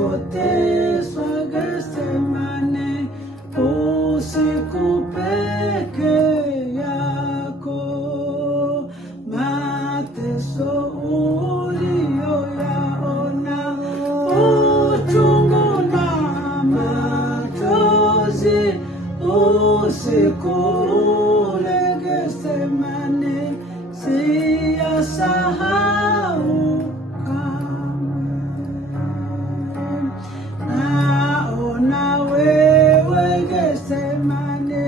ulipoteswa Getsemane, usiku peke yako, mateso uliyoyaona, uchungu na machozi, usiku ule Getsemane, siyasahau kamwe. Naona wewe Getsemane,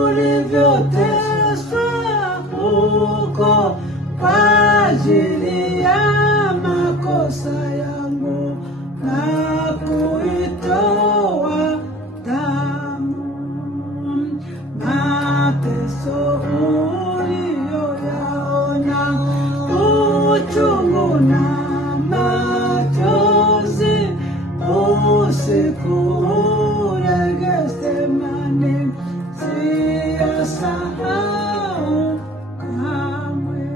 ulivyoteswa huko kwa ajili ya makosa yangu na kuitoa damu. Mateso uliyoyaona, uchungu na machozi, usiku ule Getsemane, siyasahau kamwe.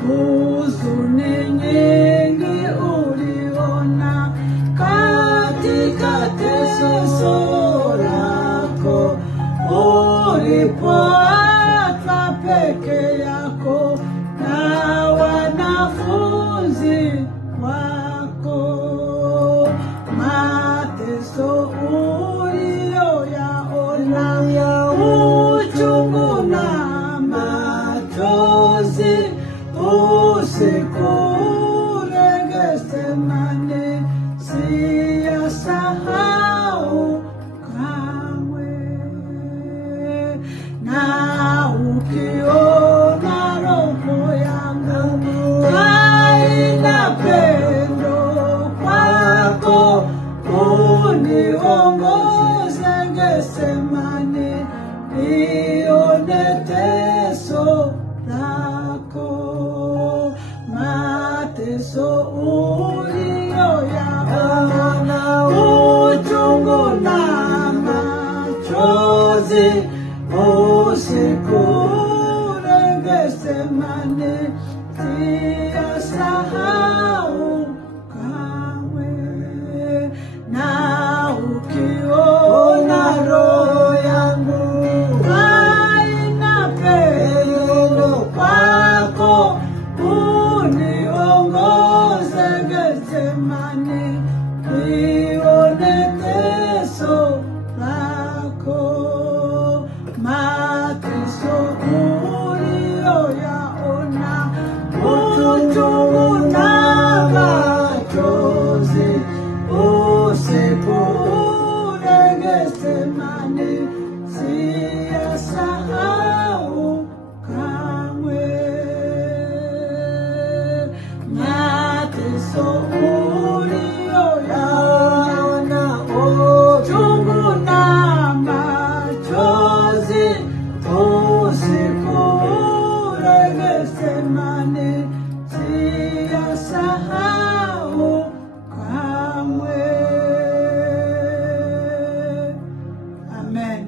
Huzuni nyingi uliona katika teso lako, ulipoachwa peke yako na wanafunzi wako. Mateso uliyoyaona, uchungu na machozi, usiku ule Getsemane, siyasahau kamwe. Na ukiona roho yangu haina pendo kwako, uniongoze Getsemane, nione teso lako. Mateso uliyoyaona, uchungu na machozi, usiku ule Getsemane, siyasahau kamwe. Na ukiona roho yangu haina pendo kwako, uniongoze Getsemane, nione teso lako. Mateso uliyoyaona, uchungu na machozi, usiku ule Getsemane, siyasahau kamwe. Mateso uliyoyaona, uchungu na machozi, usiku ule Getsemane, siyasahau kamwe. Amen.